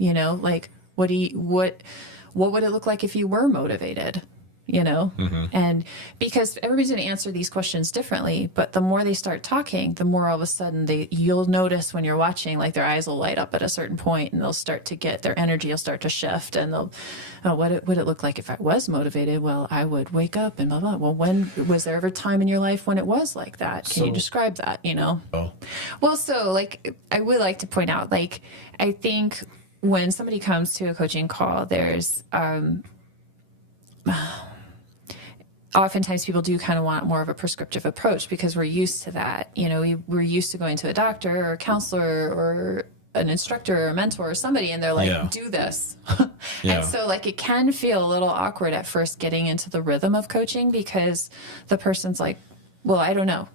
Like, what would it look like if you were motivated? And because everybody's going to answer these questions differently, but the more they start talking, the more all of a sudden you'll notice when you're watching, like their eyes will light up at a certain point and they'll start to get, their energy will start to shift, and what would it look like if I was motivated? Well, I would wake up and blah, blah. Well, when was there ever a time in your life when it was like that? Can you describe that, Oh. Well, so like, I would like to point out, like, I think when somebody comes to a coaching call, there's, oftentimes people do kind of want more of a prescriptive approach because we're used to that. We're used to going to a doctor or a counselor or an instructor or a mentor or somebody, and they're like, do this. And so like, it can feel a little awkward at first getting into the rhythm of coaching because the person's like, well, I don't know.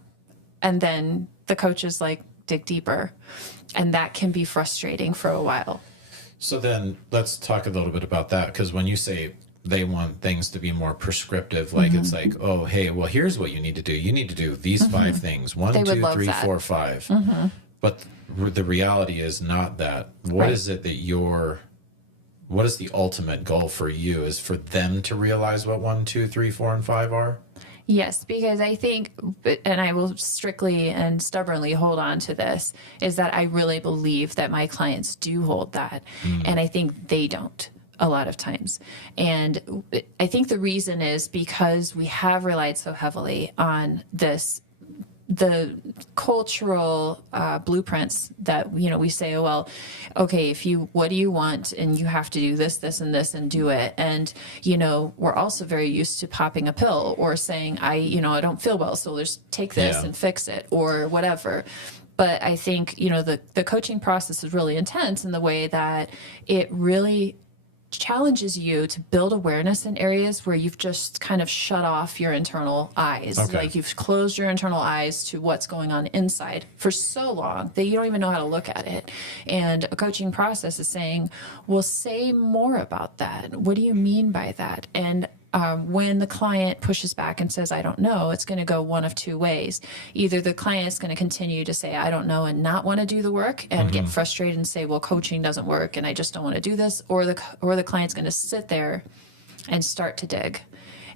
And then the coach is like, dig deeper. And that can be frustrating for a while. So then let's talk a little bit about that, because when you say they want things to be more prescriptive, like it's like, oh, hey, well, here's what you need to do. You need to do these 5 things. 1, 2, 3, 4, 5. But the reality is not that. What is it that what is the ultimate goal for you? Is for them to realize what 1, 2, 3, 4, and 5 are? Yes, because I think, and I will strictly and stubbornly hold on to this, is that I really believe that my clients do hold that. And I think they don't a lot of times. And I think the reason is because we have relied so heavily on the cultural blueprints that, we say, oh, well, okay, what do you want? And you have to do this, this, and this, and do it. And, we're also very used to popping a pill or saying, I don't feel well, so just take this and fix it or whatever. But I think, the coaching process is really intense in the way that it really challenges you to build awareness in areas where you've just kind of shut off your internal eyes. Okay. Like you've closed your internal eyes to what's going on inside for so long that you don't even know how to look at it. And a coaching process is saying, well, say more about that. What do you mean by that? And when the client pushes back and says, I don't know, it's going to go one of 2 ways. Either the client is going to continue to say, I don't know, and not want to do the work and get frustrated and say, well, coaching doesn't work and I just don't want to do this. Or the client's going to sit there and start to dig.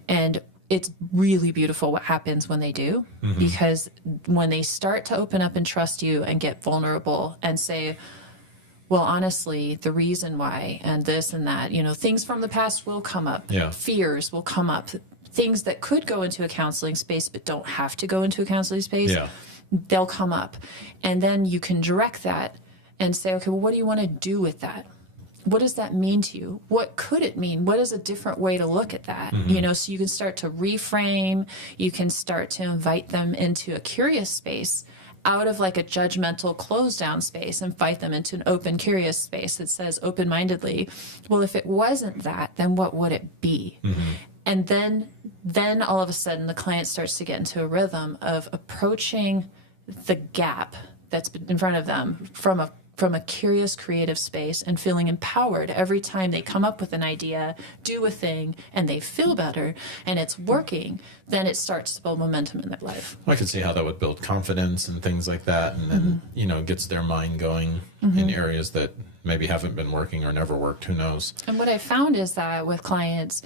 And it's really beautiful what happens when they do, because when they start to open up and trust you and get vulnerable and say, well, honestly, the reason why, and this and that, things from the past will come up. Yeah. Fears will come up. Things that could go into a counseling space but don't have to go into a counseling space, they'll come up. And then you can direct that and say, okay, well, what do you want to do with that? What does that mean to you? What could it mean? What is a different way to look at that? So you can start to reframe. You can start to invite them into a curious space out of like a judgmental closed down space and fight them into an open, curious space that says open-mindedly, well, if it wasn't that, then what would it be? And then all of a sudden the client starts to get into a rhythm of approaching the gap that's in front of them from a curious, creative space and feeling empowered every time they come up with an idea, do a thing, and they feel better and it's working, then it starts to build momentum in their life. I can see how that would build confidence and things like that. And then, gets their mind going in areas that maybe haven't been working or never worked. Who knows? And what I found is that with clients,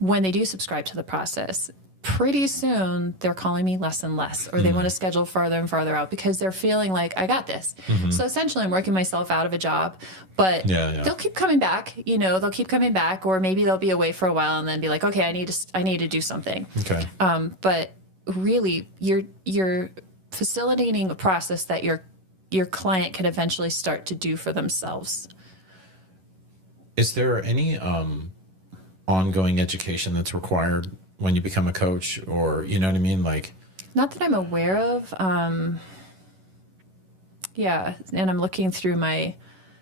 when they do subscribe to the process, pretty soon they're calling me less and less, or they want to schedule farther and farther out because they're feeling like, I got this. So essentially I'm working myself out of a job, but they'll keep coming back, they'll keep coming back, or maybe they'll be away for a while and then be like, okay, I need to do something. Okay. But really you're facilitating a process that your client can eventually start to do for themselves. Is there any ongoing education that's required when you become a coach, or you know what I mean? Like, not that I'm aware of. Yeah. And I'm looking through my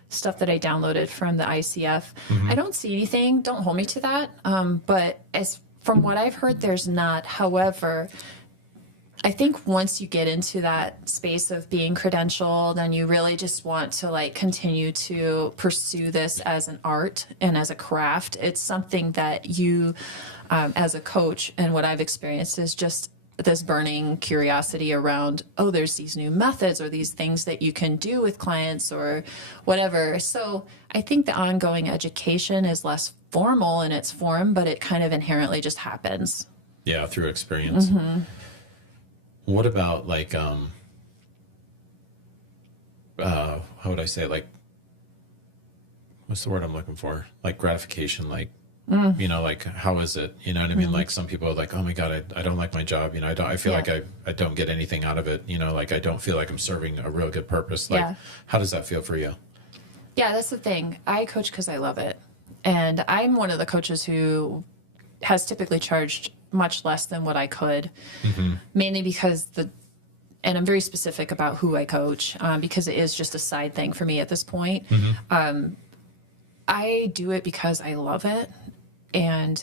stuff that I downloaded from the ICF. I don't see anything. Don't hold me to that. But as from what I've heard, there's not. However, I think once you get into that space of being credentialed and you really just want to like continue to pursue this as an art and as a craft, it's something that you, as a coach, and what I've experienced is just this burning curiosity around, oh, there's these new methods or these things that you can do with clients or whatever. So I think the ongoing education is less formal in its form, but it kind of inherently just happens. Yeah, through experience. What about like, how would I say, like, what's the word I'm looking for? Like gratification, like, like, how is it? You know what I mean? Like some people are like, oh my God, I don't like my job. I feel like I don't get anything out of it. Like I don't feel like I'm serving a real good purpose. Like, how does that feel for you? Yeah, that's the thing. I coach because I love it. And I'm one of the coaches who has typically charged much less than what I could, mainly because and I'm very specific about who I coach, because it is just a side thing for me at this point. I do it because I love it, and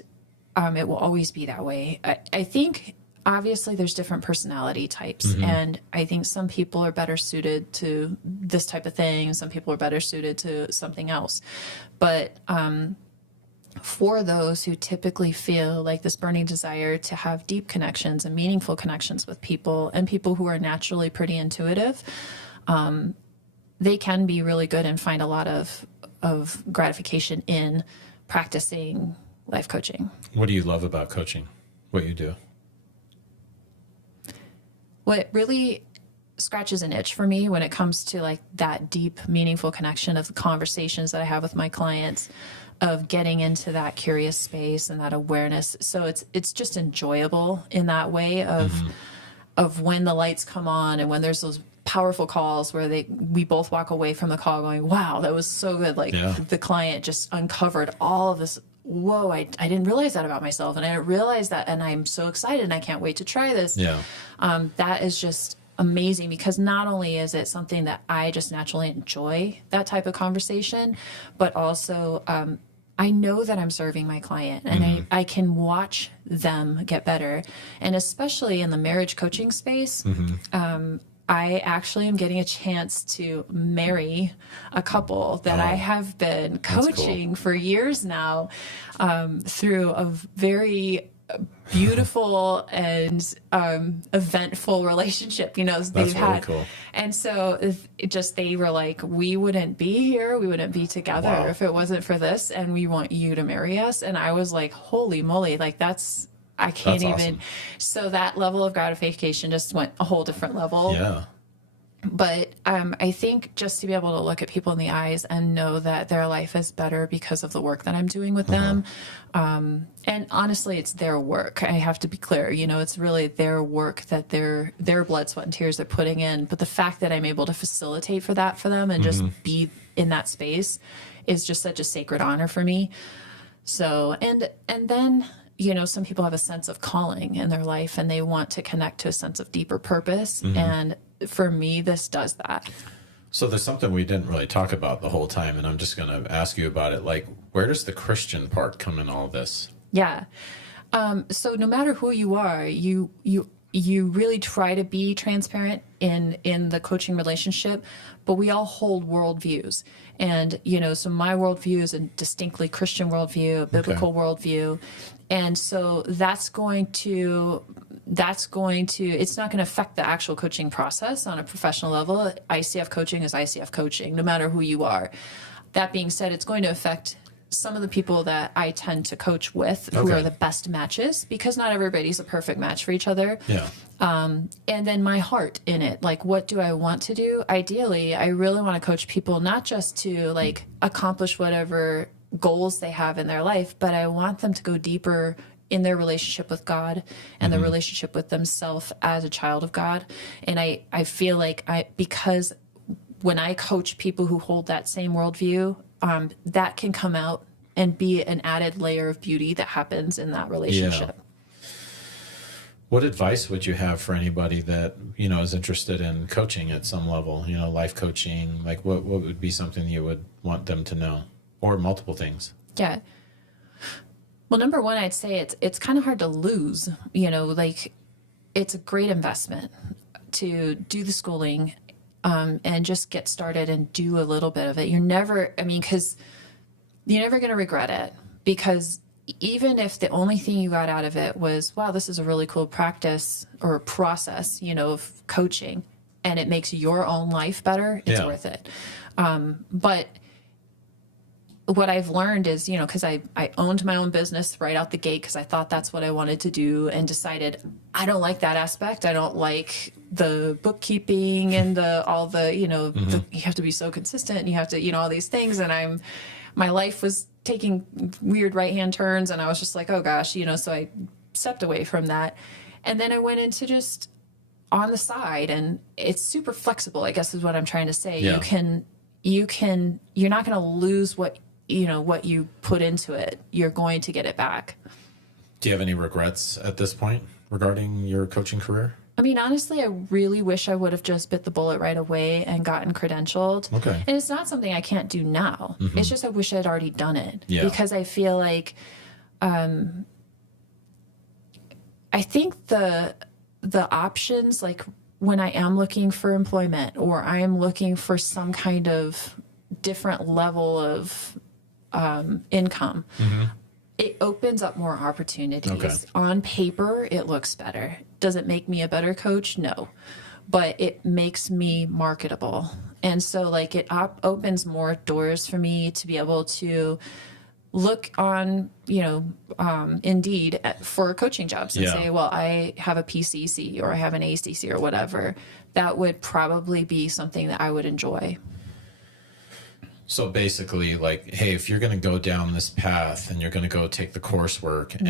it will always be that way. I think obviously there's different personality types, and I think some people are better suited to this type of thing. Some people are better suited to something else. But for those who typically feel like this burning desire to have deep connections and meaningful connections with people, and people who are naturally pretty intuitive, they can be really good and find a lot of gratification in practicing life coaching. What do you love about coaching? What you do? What really scratches an itch for me when it comes to like that deep, meaningful connection of the conversations that I have with my clients, of getting into that curious space and that awareness. So it's just enjoyable in that way of when the lights come on and when there's those powerful calls where we both walk away from the call going, wow, that was so good. Like the client just uncovered all of this. Whoa, I didn't realize that about myself. And I didn't realize that. And I'm so excited and I can't wait to try this. That is just amazing, because not only is it something that I just naturally enjoy, that type of conversation, but also I know that I'm serving my client, and I can watch them get better. And especially in the marriage coaching space, I actually am getting a chance to marry a couple that I have been coaching for years now, through a very beautiful and eventful relationship, they've had. Really cool. And so they were like, we wouldn't be here, we wouldn't be together if it wasn't for this, and we want you to marry us. And I was like, holy moly, like I can't even. Awesome. So that level of gratification just went a whole different level. Yeah. But I think just to be able to look at people in the eyes and know that their life is better because of the work that I'm doing with them. And honestly, it's their work. I have to be clear, it's really their work, that their blood, sweat, and tears they're putting in. But the fact that I'm able to facilitate for them and just be in that space is just such a sacred honor for me. So, and then some people have a sense of calling in their life and they want to connect to a sense of deeper purpose. And for me, this does that. So there's something we didn't really talk about the whole time, and I'm just going to ask you about it. Like, where does the Christian part come in all this? Yeah. So no matter who you are, you really try to be transparent in the coaching relationship, but we all hold worldviews. And, so my worldview is a distinctly Christian worldview, a biblical worldview. And so it's not going to affect the actual coaching process on a professional level. ICF coaching is ICF coaching, no matter who you are. That being said, it's going to affect some of the people that I tend to coach with who are the best matches, because not everybody's a perfect match for each other. Yeah. And then my heart in it, like, what do I want to do? Ideally, I really want to coach people not just to like accomplish whatever goals they have in their life, but I want them to go deeper in their relationship with God and their relationship with themselves as a child of God. And I feel like because when I coach people who hold that same worldview, that can come out and be an added layer of beauty that happens in that relationship. Yeah. What advice would you have for anybody that, is interested in coaching at some level, life coaching? Like what would be something you would want them to know, or multiple things? Yeah. Well, number one, I'd say it's kind of hard to lose, like it's a great investment to do the schooling, and just get started and do a little bit of it. Because you're never going to regret it, because even if the only thing you got out of it was, wow, this is a really cool practice or process, of coaching, and it makes your own life better, it's worth it. But what I've learned is, because I owned my own business right out the gate because I thought that's what I wanted to do, and decided I don't like that aspect. I don't like the bookkeeping and you have to be so consistent and you have to, all these things. And my life was taking weird right-hand turns, and I was just like, oh gosh, so I stepped away from that. And then I went into just on the side, and it's super flexible, I guess is what I'm trying to say. Yeah. You're not going to lose what you put into it. You're going to get it back. Do you have any regrets at this point regarding your coaching career? Honestly, I really wish I would have just bit the bullet right away and gotten credentialed. Okay. And it's not something I can't do now. It's just I wish I'd already done it. Yeah. Because I feel like I think the options, like when I am looking for employment or I am looking for some kind of different level of income, it opens up more opportunities. Okay. On paper, it looks better. Does it make me a better coach? No. But it makes me marketable. And so like it opens more doors for me to be able to look on, Indeed for coaching jobs and say, well, I have a PCC or I have an ACC or whatever. That would probably be something that I would enjoy. So basically, like, hey, if you're going to go down this path and you're going to go take the coursework and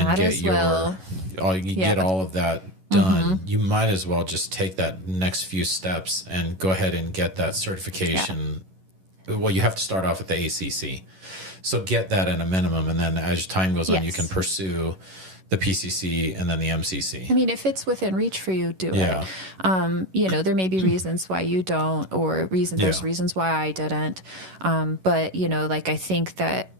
get all of that done, you might as well just take that next few steps and go ahead and get that certification. Yeah. Well, you have to start off at the ACC. So get that at a minimum, and then as time goes on, you can pursue the PCC and then the MCC. If it's within reach for you, do it. There may be reasons why you don't, or there's reasons why I didn't. But I think that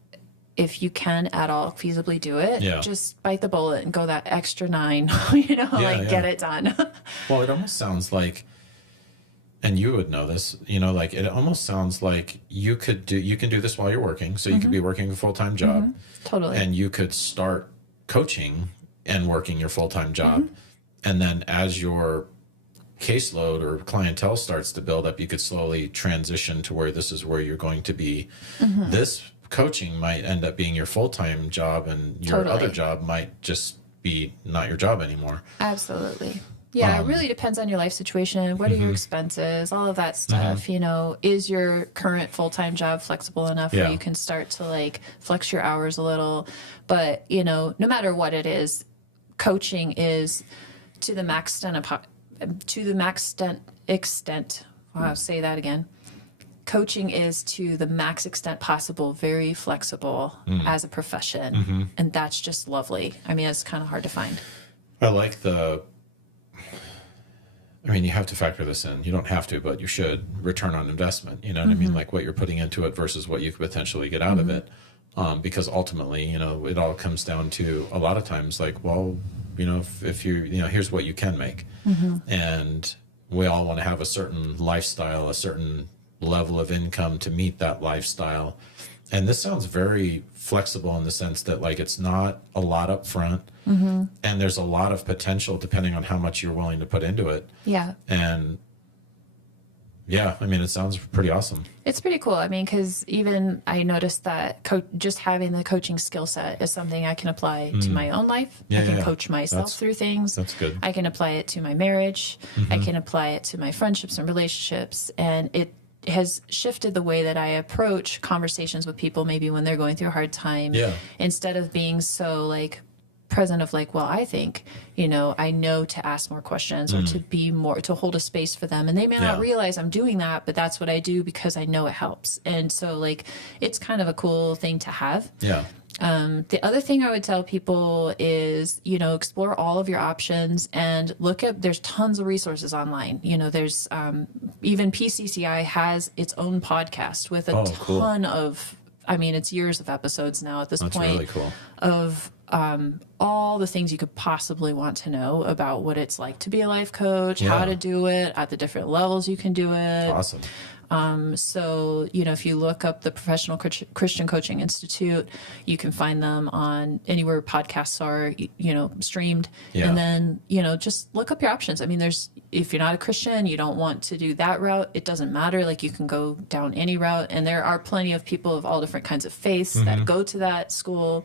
if you can at all feasibly do it, just bite the bullet and go that extra 9, get it done. Well, it almost sounds like, and you would know this, it almost sounds like you can do this while you're working. So you could be working a full-time job. Totally. And you could start coaching and working your full-time job. And then as your caseload or clientele starts to build up, you could slowly transition to where this is where you're going to be. This coaching might end up being your full-time job, and your other job might just be not your job anymore. Absolutely. Yeah, it really depends on your life situation. What are your expenses? All of that stuff. Is your current full-time job flexible enough where you can start to flex your hours a little? But no matter what it is, coaching is to the max extent. I'll say that again. coaching is to the max extent possible, very flexible as a profession. And that's just lovely. I mean, it's kind of hard to find. I like you have to factor this in. You don't have to, but you should. Return on investment. You know what I mean? Like what you're putting into it versus what you could potentially get out of it. Because ultimately, it all comes down to a lot of times like, well, if you, here's what you can make. And we all want to have a certain lifestyle, a certain level of income to meet that lifestyle. And this sounds very flexible in the sense that like it's not a lot up front, and there's a lot of potential depending on how much you're willing to put into it. Yeah. And yeah, I mean, it sounds pretty awesome. It's pretty cool. I mean, because even I noticed that just having the coaching skill set is something I can apply to my own life. I can coach myself through things. That's good. I can apply it to my marriage. I can apply it to my friendships and relationships. And it has shifted the way that I approach conversations with people, maybe when they're going through a hard time. Yeah. Instead of being so like present of like, well, I think, I know to ask more questions or to hold a space for them. And they may not realize I'm doing that, but that's what I do because I know it helps. And so like, it's kind of a cool thing to have. Yeah. The other thing I would tell people is, explore all of your options and there's tons of resources online. There's, even PCCI has its own podcast with a ton of, it's years of episodes now at this point. That's really cool. Of, all the things you could possibly want to know about what it's like to be a life coach, how to do it, at the different levels you can do it. Awesome. So, if you look up the Professional Christian Coaching Institute, you can find them on anywhere podcasts are, streamed. Yeah. And then, just look up your options. I mean, if you're not a Christian, you don't want to do that route, it doesn't matter. Like you can go down any route. And there are plenty of people of all different kinds of faiths that go to that school.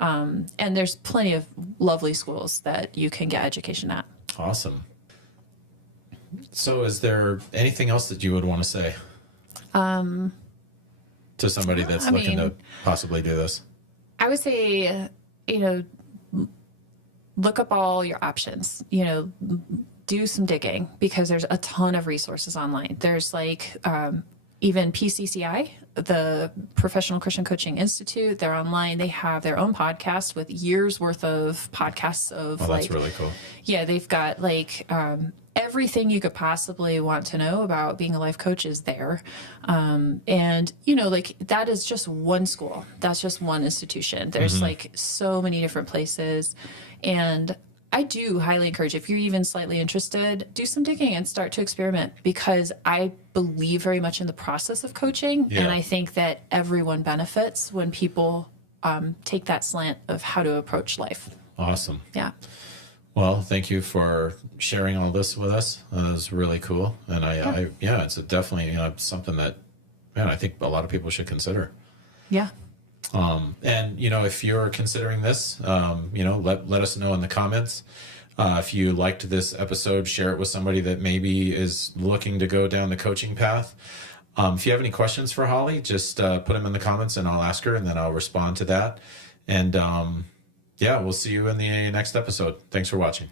And there's plenty of lovely schools that you can get education at. Awesome. So is there anything else that you would want to say to somebody that's looking to possibly do this? I would say, look up all your options, do some digging because there's a ton of resources online. There's like, even PCCI, the Professional Christian Coaching Institute, they're online. They have their own podcast with years worth of podcasts of that's really cool. Yeah, they've got like everything you could possibly want to know about being a life coach is there. And, like that is just one school. That's just one institution. There's like so many different places. And I do highly encourage, if you're even slightly interested, do some digging and start to experiment because I believe very much in the process of coaching. Yeah. And I think that everyone benefits when people take that slant of how to approach life. Awesome. Yeah. Well, thank you for sharing all this with us. It was really cool. And it's definitely something that, I think a lot of people should consider. Yeah. And if you're considering this, let us know in the comments. If you liked this episode, share it with somebody that maybe is looking to go down the coaching path. If you have any questions for Holly, just put them in the comments and I'll ask her and then I'll respond to that. And we'll see you in the next episode. Thanks for watching.